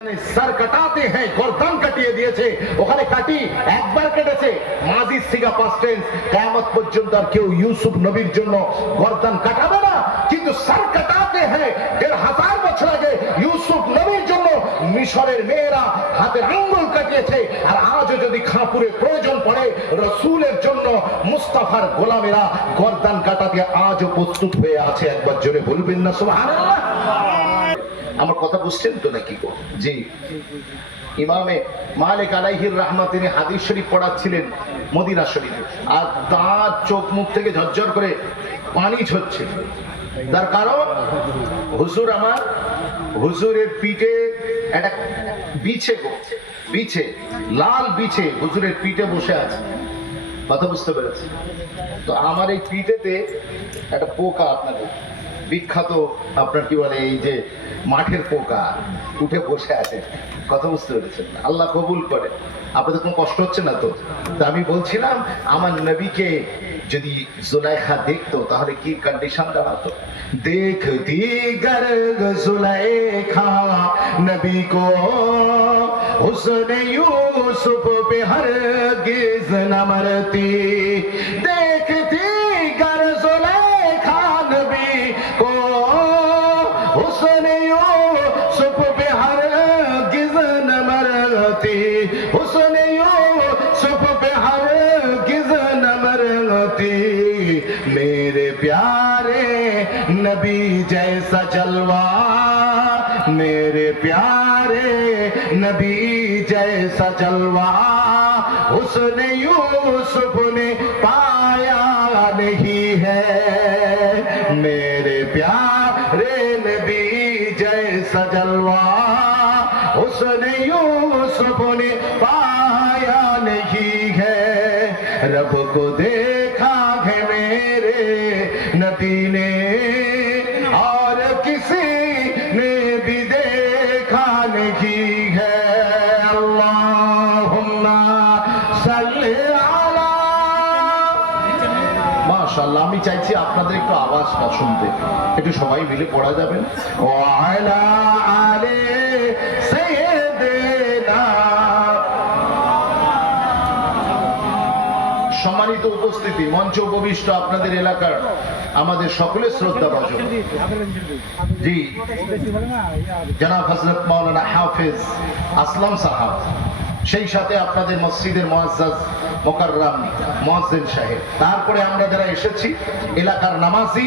Sir कटाते हैं गर्दन কাটিয়ে দিয়েছে ওখানে কাটি একবার কেটেছে মাজি সিগা পাস্ট টেন্স কিয়ামত পর্যন্ত আর কেউ ইউসুফ নবীর জন্য गर्दन কাটাবে না কিন্তু সর কাটাতে हैं ১৫০০ বছর আগে ইউসুফ নবীর জন্য মিশরের মেয়েরা হাতে আঙ্গুল কাটিয়েছে আর আজও যদি খাপুরে প্রয়োজন পড়ে রাসূলের জন্য মুস্তাফার গোলামেরা गर्दन কাটাতে আজও প্রস্তুত হয়ে আছে একবার জোরে বলবেন না সুবহানাল্লাহ আমার কথা বুঝছেন তো নাকি গো জি ইমামে মালিক আলাইহির রাহমাত তিনি হাদিস শরীফ পড়াচ্ছিলেন মদিনা শরীফে আর তার চোখ মুখ থেকে ঝরঝর করে পানি ঝরছে তার কারণ হুজুর আমার হুজুরের পিঠে একটা বিছে গো বিছে লাল বিছে হুজুরের পিঠে বসে আছে কথা বুঝতে পেরেছি তো আমার এই পিঠেতে একটা পোকা আপনাদের বিখ্যাত আপনার কি বলে এই যে মাঠের পোকা উঠে বসে আছে কথা বুঝতে পেরেছেন আল্লাহ কবুল করে আপনাদের কোনো কষ্ট হচ্ছে না তো আমি বলছিলাম আমার নবীকে যদি জুলাইখা দেখতো তাহলে কি কন্ডিশন দাঁড়াতো দেখতি গর জুলাইখা নবী কো হুসনে ইউসুফ पे हरगिज न मरती देखती गर जुलेखा नबी को हुस्ने यूसुफ पे हरगिज न मरती हुस्ने यूसुफ पे हरगिज न मरती मेरे प्यारे नबी जैसा जलवा मेरे प्यारे नबी जैसा जलवा उसने यूसुफ ने पाया नहीं है मेरे प्यारे नबी जैसा जलवा उसने यूसुफ ने पाया नहीं है रब को देखा है मेरे नबी ने और किसी ने भी देखा नहीं है अल्लाहुम्मा सल्ली अला माशाअल्लाह আমি চাইছি আপনাদের একটু আওয়াজটা শুনতে একটু সবাই মিলে পড়া যাবেন ওয়া আলা আলি সাইয়্যিদিনা সম্মানিত উপস্থিতি মঞ্চ উপবিষ্ট আপনাদের এলাকার আমাদের সকলের শ্রদ্ধাভাজন জি জনাব হযরত মাওলানা হাফেজ আসলাম সাহেব সেই সাথে আপনাদের মসজিদের মুআজ্জাজ মুকাররম মুয়াজ্জিন সাহেব তারপরে আমরা যারা এসেছি এলাকার নামাজি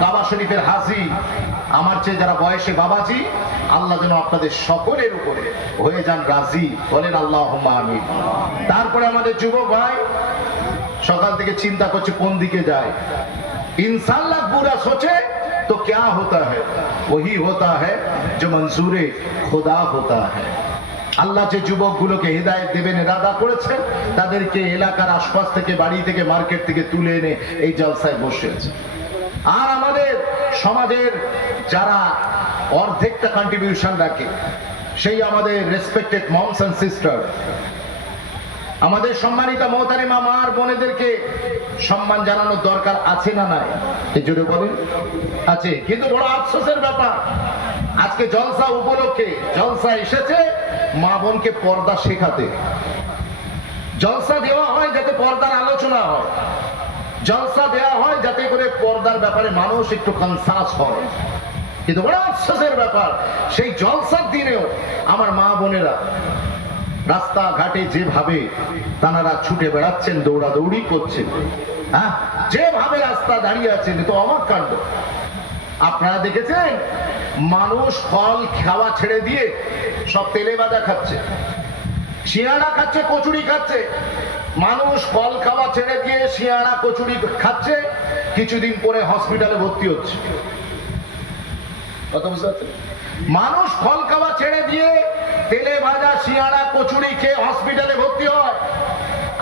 কাবা শরীফের হাজী আমার চেয়ে যারা বয়সে বাবাজি আল্লাহ যেন আপনাদের সকলের উপরে হয়ে যান রাজি বলেন আল্লাহুম্মা আমিন তারপরে আমাদের যুবক ভাই সকাল থেকে চিন্তা করছে কোন দিকে যায় इंशाअल्लाह बुरा सोचे तो क्या होता है वही होता है जो मंजूरे खुदा होता है আল্লাহ যে যুবকগুলোকে হিদায়াত দেবেন ইরাদা করেছেন তাদেরকে এলাকার আশপাশ থেকে বাড়ি থেকে মার্কেট থেকে তুলে এনে এই জলসায় বসেছে আর আমাদের সমাজের যারা অর্ধেকটা কন্ট্রিবিউশন রাখে সেই আমাদের রেসপেক্টেড মমস এন্ড সিস্টার আমাদের সম্মানিত মোহতারিমা মা আর বোনেদেরকে সম্মান জানানোর দরকার আছে না নাই এই জন্য বলেন আছে কিন্তু বড় আফসোসের ব্যাপার আজকে জলসা উপলক্ষে জলসা এসেছে মা বোনকে পর্দা শেখাতে জলসা দেওয়া হয় যাতে পর্দার আলোচনা হয় জলসা দেওয়া হয় যাতে করে পর্দার ব্যাপারে মানুষ একটু কনসাস হয় কিন্তু বড় আফসোসের ব্যাপার সেই জলসার দিনেও আমার মা বোনেরা রাস্তাঘাটে যেভাবে তারা ছুটে বেড়াচ্ছেন দৌড়াদৌড়ি করছেন হ্যাঁ যেভাবে রাস্তা দাঁড়িয়ে আছেন তো অবাক কাণ্ড আপনারা দেখেছেন মানুষ ফল খাওয়া ছেড়ে দিয়ে সব তেলে ভাজা খাচ্ছে শিয়াড়া খাচ্ছে কচুরি খাচ্ছে মানুষ ফল খাওয়া ছেড়ে দিয়ে শিয়াড়া কচুরি খাচ্ছে কিছুদিন পরে হসপিটালে ভর্তি হচ্ছে কথা বুঝতে পারছেন মানুষ ফল খাওয়া ছেড়ে দিয়ে তেলে ভাজা শিয়াড়া কচুরি খেয়ে হসপিটালে ভর্তি হয়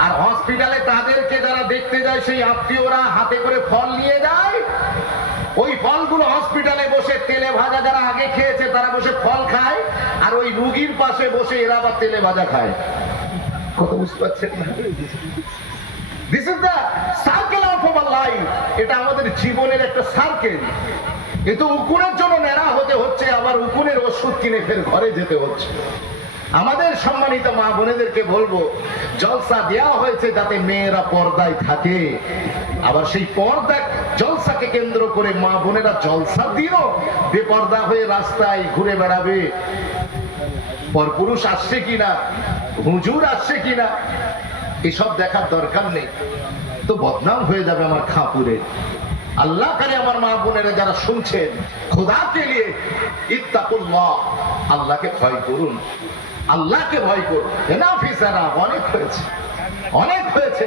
আর হসপিটালে তাদেরকে যারা দেখতে যায় সেই আত্মীয়রা হাতে করে ফল নিয়ে যায় ওই ফলগুলো হসপিটালে বসে তেলে ভাজা যারা আগে খেয়েছে তারা বসে ফল খায় আর ওই রোগীর পাশে বসে এরা আবার তেলে ভাজা খায় কথা বুঝতে পারছেন না this is the circle of our life এটা আমাদের জীবনের একটা সার্কেল কিন্তু উকুনের জন্য নেড়া হতে হচ্ছে, আবার উকুনের ওষুধ কিনে ফের ঘরে যেতে হচ্ছে। আমাদের সম্মানিত মা বোনেদেরকে বলবো, জলসা দেওয়া হয়েছে যাতে মেয়েরা পর্দায় থাকে, আবার সেই পর্দা জলসাকে কেন্দ্র করে মা বোনেরা জলসা দিও বেপর্দা হয়ে রাস্তায় ঘুরে বেড়াবে। পরপুরুষ আসছে কিনা, হুজুর আসছে কিনা, এসব দেখার দরকার নেই, তো বদনাম হয়ে যাবে আমার খাপুরে। আল্লাহ করে আমার মা বোনেরা যারা শুনছেন, খোদাকে নিয়ে ইত্তাকুল্লাহ, আল্লাহকে ভয় করুন, আল্লাহকে ভয় করুন। এনাফিসারা অনেক হয়েছে, অনেক হয়েছে।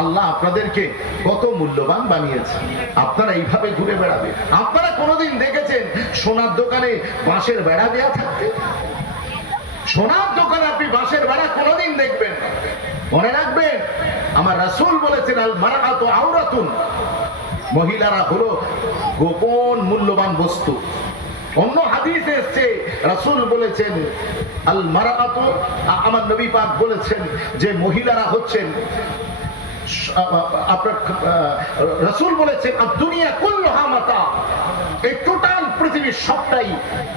আল্লাহ আপনাদেরকে কত মূল্যবান বানিয়েছে, আপনারা এইভাবে ঘুরে বেড়াবে। আপনারা কোনোদিন দেখেছেন সোনার দোকানে বাঁশের বেড়া দেওয়া থাকতে? সোনার দোকানে আপনি বাঁশের বেড়া কোনোদিন দেখবেন? মনে রাখবেন, আমার রাসূল বলেছেন, আল মারআতু আওরাতুন, মহিলারা হলো গোপন মূল্যবান বস্তু। অন্য হাদিসে এসেছে, রাসূল বলেছেন আল মারআতু, আমার নবী পাক বলেছেন যে মহিলারা হচ্ছেন, আপনার রাসূল বলেছেন দুনিয়া কুল্লুহা মাতা, এই টোটাল পৃথিবীর সবটাই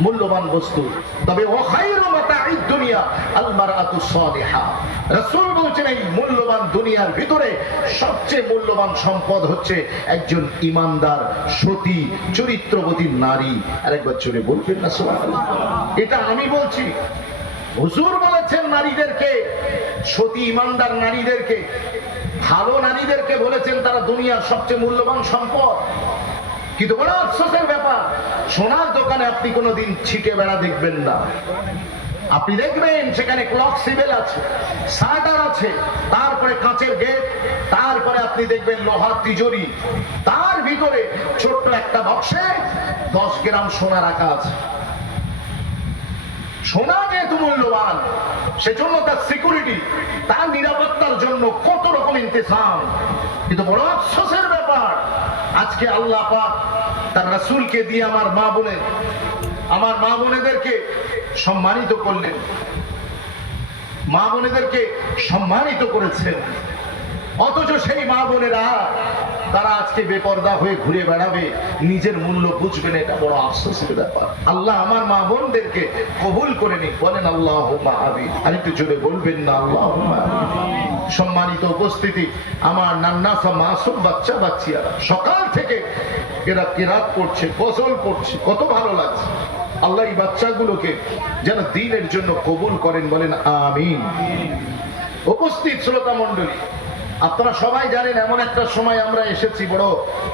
মূল্যবান বস্তু, তবে ওয়া খায়রু মাতাঈদ দুনিয়া আল মারআতু সালিহা। রাসূল বলেছেন এই মূল্যবান দুনিয়ার ভিতরে সবচেয়ে মূল্যবান সম্পদ হচ্ছে একজন ইমানদার সতী চরিত্রবতী নারী। আরেকবার জোরে বলবেন না সুবহানাল্লাহ? এটা আমি বলছি, হুজুর বলেছেন নারীদেরকে, সতী ইমানদার নারীদেরকে, ভালো নারীদেরকে বলেছেন তারা দুনিয়ার সবচেয়ে মূল্যবান সম্পদ। কিন্তু বড় আফসোসের ব্যাপার, সোনার দোকানে আপনি কোনোদিন ছিটে বেড়া দেখবেন না। আপনি দেখবেন সেখানে ক্লক সিবেল আছে, শাটার আছে, তারপরে কাঁচের গেট, তারপরে আপনি দেখবেন লোহার তিজোরি, তার ভিতরে ছোট্ট একটা বক্সে 10 গ্রাম সোনা রাখা আছে। সোনা যেহেতু মূল্যবান, সেজন্য তার সিকিউরিটি, তার নিরাপত্তার জন্য কত রকম ইন্তজাম। কিন্তু বড় আফসোসের ব্যাপার, আজকে আল্লাহ পাক তার রাসূলকে দিয়ে আমার মা বোনেদেরকে সম্মানিত করলেন, মা বোনেদেরকে সম্মানিত করেছেন, অথচ সেই মা বোনেরা তারা আজকে বেপর্দা হয়ে ঘুরে বেড়াবে, নিজের মূল্য বুঝবেন, এটা বড় আফসোসের ব্যাপার। আল্লাহ আমার মা বোনদেরকে কবুল করে নিন, বলেন আল্লাহুম্মা আমিন। আরেকটু জোরে বলবেন না আল্লাহুম্মা আমিন। সম্মানিত উপস্থিতি, আমার নান্নাসা মাসুম বাচ্চা বাচ্চিয়ারা সকাল থেকে এরা কিরাত পড়ছে, গজল পড়ছে, কত ভালো লাগছে। আল্লাহ এই বাচ্চাগুলোকে যেন দ্বীনের জন্য কবুল করেন, বলেন আমিন। উপস্থিত শ্রোতা মণ্ডলী, আপনারা সবাই জানেন এমন একটা সময় আমরা এসেছি, বড়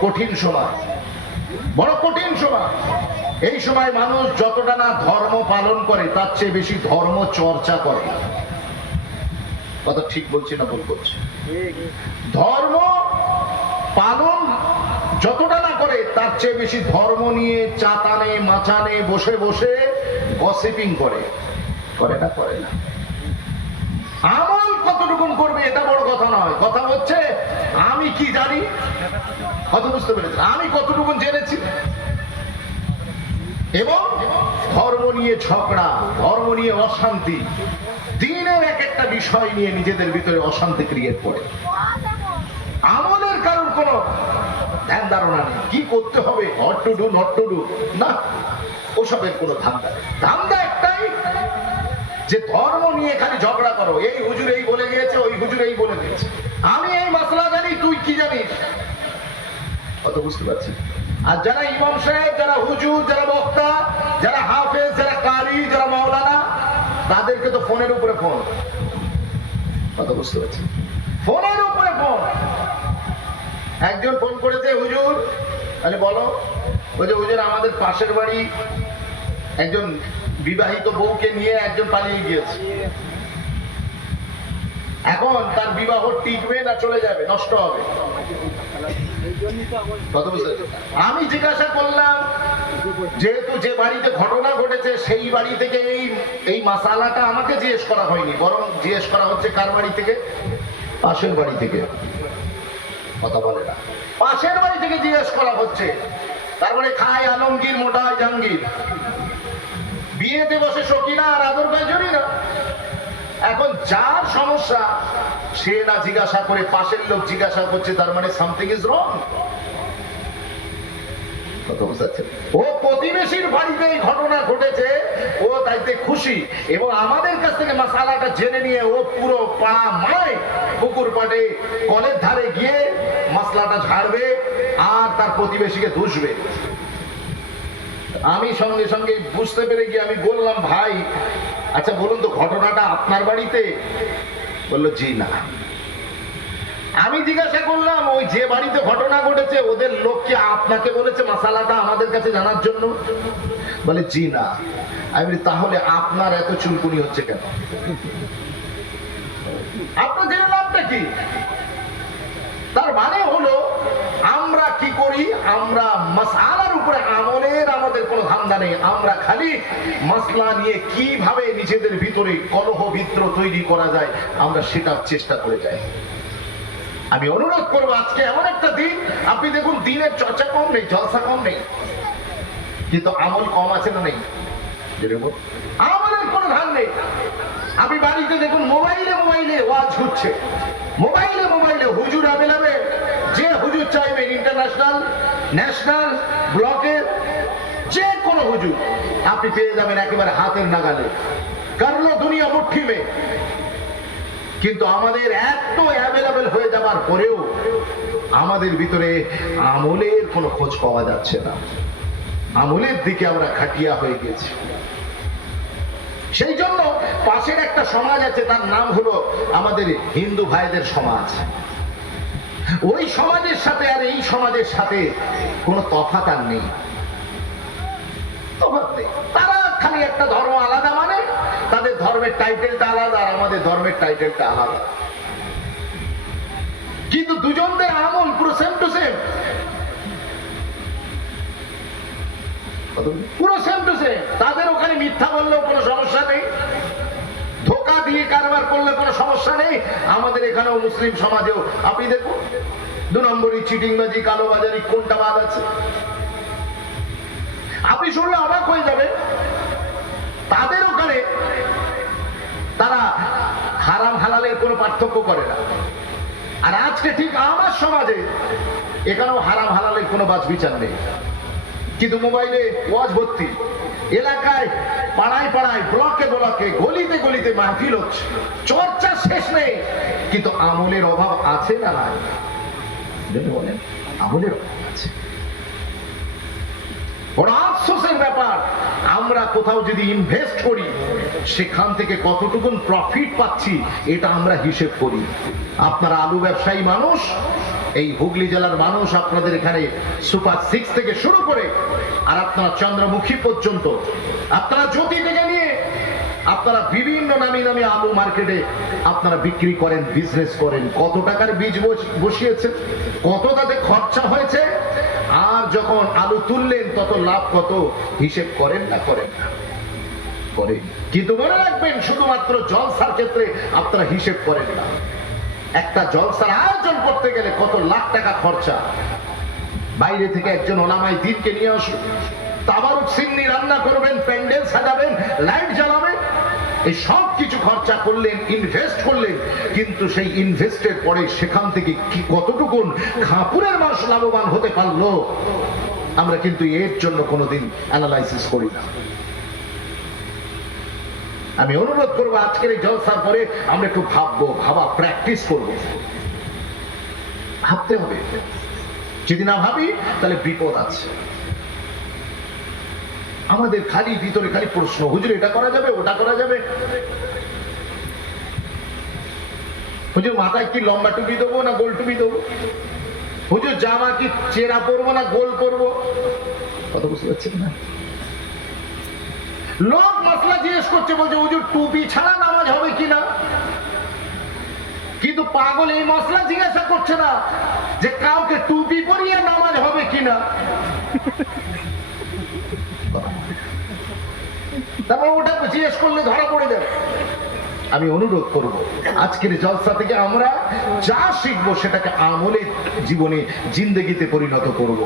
কঠিন সময়, বড় কঠিন সময়। এই সময় মানুষ যতটা না ধর্ম পালন করে, তার চেয়ে বেশি ধর্ম চর্চা করে। কথা ঠিক বলছি না ভুল করছি? ধর্ম পালন যতটা না করে, তার চেয়ে বেশি ধর্ম নিয়ে চাতানে মাচানে বসে বসে গসিপিং করে। করে না? করে না। আমল কতটুকু করবে এটা বড় কথা নয়, কথা হচ্ছে আমি কি জানি, কত বুঝতে পেরেছি, আমি কতটুকু জেনেছি। এবং ধর্ম নিয়ে ঝগড়া, ধর্ম নিয়ে অশান্তি, দিনের এক একটা বিষয় নিয়ে নিজেদের ভিতরে অশান্তি ক্রিয়েট করে। আমলের কারোর কোনো ধ্যান ধারণা নেই, কি করতে হবে, not to do, not to do, না, ওসবের কোনো ধান্দা নেই। ধান্দা একটাই, যে ধর্ম নিয়ে খালি ঝগড়া করো, এই হুজুর এই বলে গিয়েছে, ওই হুজুর এই বলে গিয়েছে, আমি এই মাসলা জানি, তুই কি জানিস, কত বুঝতে পারছি। আর যারা ইমাম সাহেব, যারা হুজুর, যারা বক্তা, যারা হাফেজ, যারা কারি, যারা মাওলানা, তাদেরকে তো ফোনের উপরে ফোন, কত বুঝতে পারছি, ফোনের উপরে ফোন। একজন ফোন করেছে, হুজুর, আরে বলো, ওই যে হুজুর আমাদের পাশের বাড়ি একজন বিবাহিত বউকে নিয়ে একজন পালিয়ে গিয়েছে, এখন তার বিবাহ টিকবে না চলে যাবে, নষ্ট হবে। আমি জিজ্ঞাসা করলাম, যেহেতু যে বাড়িতে ঘটনা ঘটেছে সেই বাড়ি থেকে এই মাসালাটা আমাকে জিজ্ঞেস করা হয়নি, বরং জিজ্ঞেস করা হচ্ছে কার বাড়ি থেকে? পাশের বাড়ি থেকে। কথা বলে না, পাশের বাড়ি থেকে জিজ্ঞেস করা হচ্ছে। তারপরে খায় আলমগীর, মোটা হয় জাহাঙ্গীর, বিয়েতে বসে সকিনা আর আদর গায়ে জড়ি না। এখন যার সমস্যা সে না জিজ্ঞাসা করে পাশের লোক জিজ্ঞাসা করছে, তার মানে সামথিং ইজ রং। ও প্রতিবেশীর বাড়িতে এই ঘটনা ঘটেছে, ও তাইতে খুশি, এবং আমাদের কাছ থেকে মশালাটা জেনে নিয়ে ও পুরো পাড়া মায় পুকুর পাড়ে কলের ধারে গিয়ে মশলাটা ঝাড়বে আর তার প্রতিবেশীকে দুষবে। আমি সঙ্গে সঙ্গে বুঝতে পেরে গিয়ে আমি বললাম, ভাই আচ্ছা বলুন তো ঘটনাটা আপনার বাড়িতে? বললো জি না। আমি জিজ্ঞাসা করলাম, ওই যে বাড়িতে ঘটনা ঘটেছে ওদের লোক কি আপনাকে বলেছে মশালাটা আমাদের কাছে জানার জন্য? বলে জি না। আমি বলি তাহলে আপনার এত চুলকুনি হচ্ছে কেন? আপনার জেনে লাভটা কি? তার মানে হলো আমরা কি করি, আমরা মাসআলার উপরে আমলের আমাদের কোনো ধান্দা নেই, আমরা খালি মাসলা নিয়ে কিভাবে নিজেদের ভিতরে কলহ বিদ্রোহ তৈরি করা যায় আমরা সেটার চেষ্টা করে যাই। আমি অনুরোধ করবো, আজকে এমন একটা দিন, আপনি দেখুন দিনের চর্চা কম নেই, জলসা কম নেই, কিন্তু আমল কম আছে না নেই? আমলের কোনো ধান নেই। আপনি বাড়িতে দেখুন মোবাইলে মোবাইলে ওয়াজ হচ্ছে, মোবাইলে মোবাইলে হুজুর অ্যাভেলেবেল, যে হুজুর চাইবেন ইন্টারন্যাশনাল, ন্যাশনাল, ব্লকের যে কোনো হুজুর আপনি পেয়ে যাবেন একেবারে হাতের নাগালে, করলো দুনিয়া মুঠি মে। কিন্তু আমাদের এত অ্যাভেলেবেল হয়ে যাবার পরেও আমাদের ভিতরে আমলের কোনো খোঁজ পাওয়া যাচ্ছে না, আমলের দিকে আমরা খাটিয়া হয়ে গেছি। সেই জন্য পাশের একটা সমাজ আছে, তার নাম হলো আমাদের হিন্দু ভাইদের সমাজ। ওই সমাজের সাথে আর এই সমাজের সাথে কোনো তফাৎ আর নেই, তফাৎ নেই। তারা খালি একটা ধর্ম আলাদা, মানে তাদের ধর্মের টাইটেলটা আলাদা আর আমাদের ধর্মের টাইটেলটা আলাদা, কিন্তু দুজনদের আমল পুরো সেম টু সেম, পুরো সেম টু সেম। তাদের ওখানে মিথ্যা বললেও কোনো সমস্যা নেই, ধোঁকা দিয়ে কারবার করলে কোনো সমস্যা নেই। আমাদের এখানেও মুসলিম সমাজেও আপনি দেখুন 2 নম্বরই চিটিংবাজি, কালোবাজারি, কোনটা বাদ আছে? আপনি শুনলে অবাক হয়ে যাবে, তাদের ওখানে তারা হারাম হালালের কোনো পার্থক্য করে না। আর আজকে ঠিক আমার সমাজে এখানেও হারাম হালালের কোনো বাছ বিচার নেই, কিন্তু মোবাইলে ওয়াজ ভর্তি, এলাকায় পাড়ায় পাড়ায়, ব্লকে ব্লকে, গলিতে গলিতে মাহফিল হচ্ছে, চর্চা শেষ নেই। কিন্তু আমলের অভাব আছে না নাই? বলেন, আমলের অভাব আছে। বড় আফসোসের ব্যাপার, আমরা কোথাও যদি ইনভেস্ট করি সেখান থেকে কতটুকুন প্রফিট পাচ্ছি এটা আমরা হিসেব করি। আপনারা আলু ব্যবসায়ী মানুষ, এই হুগলি জেলার মানুষ, আপনাদের এখানে সুপার 6 থেকে শুরু করে আর আপনারা চন্দ্রমুখী পর্যন্ত, আপনারা জ্যোতি থেকে নিয়ে আপনারা বিভিন্ন নামি নামি আলু মার্কেটে আপনারা বিক্রি করেন, বিজনেস করেন। কত টাকার বীজ বসিয়েছেন, কত তাতে খরচা হয়েছে, আর যখন আলু তুললেন তত লাভ কত হিসেব করেন না? করেন না, করেন। কিন্তু মনে রাখবেন, শুধুমাত্র জলসার ক্ষেত্রে আপনারা হিসেব করেন না। একটা জলসার আয়োজন করতে গেলে কত লাখ টাকা খরচা। বাইরে থেকে একজন ওলামাই দ্বীনকে নিয়ে আসুন, তাবারুক সিন্নি রান্না করবেন, প্যান্ডেল সাজাবেন, লাইট জ্বালাবেন, এই সব কিছু খরচা করলেন, ইনভেস্ট করলেন, কিন্তু সেই ইনভেস্টের পরে সেখান থেকে কি কতটুকুন খাপুরের মানুষ লাভবান হতে পারলো আমরা কিন্তু এর জন্য কোনোদিন অ্যানালাইসিস করি না। আমি অনুরোধ করবো, আজকের এই জলসার পরে আমরা একটু ভাববো, ভাবা প্র্যাকটিস করবো, ভাবতে হবে। যদি না ভাবি তাহলে বিপদ আছে। আমাদের খালি ভিতরে খালি প্রশ্ন, হুজুর এটা করা যাবে, ওটা করা যাবে, হুজুর মাথায় কি লম্বা টুপি দেবো না গোল টুপি দেবো, হুজুর জামা কি চেরা পরবো না গোল পরবো, কথা বুঝতে পারছেন না? লোক মাসলা জিজ্ঞেস করছে, বলছে হুজুর টুপি ছাড়া নামাজ হবে কিনা, কিন্তু পাগল এই মশলা জিজ্ঞাসা করছে না যে কাউকে টুপি পরিয়ে নামাজ হবে কিনা। তারপর ওটা জিজ্ঞেস করলে ধরা পড়ে যাবে। আমি অনুরোধ করব, আজকের জলসা থেকে আমরা যা শিখবো সেটাকে আমলে জীবনে জিন্দেগিতে পরিণত করব।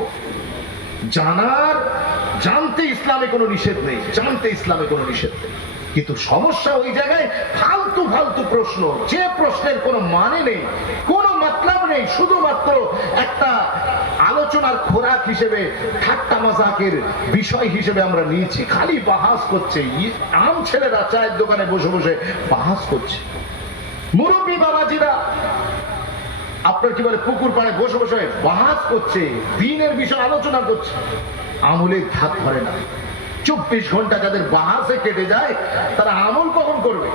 জানতে ইসলামে কোনো নিষেধ নেই, জানতে ইসলামে কোনো নিষেধ নেই, কিন্তু সমস্যা ওই জায়গায় ফালতু ফালতু প্রশ্ন, যে প্রশ্নের কোনো মানে নেই, কোনো মতলব নেই, শুধুমাত্র একটা আলোচনার খোরাক হিসেবে, ঠাট্টা মাজাকের বিষয় হিসেবে আমরা নিয়েছি। খালি বাহাস করছে, আম ছেলেরা চায়ের দোকানে বসে বসে বাহাস করছে। মুরব্বী বাবাজিরা আপনার কি বলে পুকুর পাড়ে বসে বসে বাহাস করছে, দিনের বিষয় আলোচনা করছে। আমলের ধাক ধরে না। 24 ঘন্টা যাদের বাহাসে কেটে যায়, তারা আমল কখন করবে?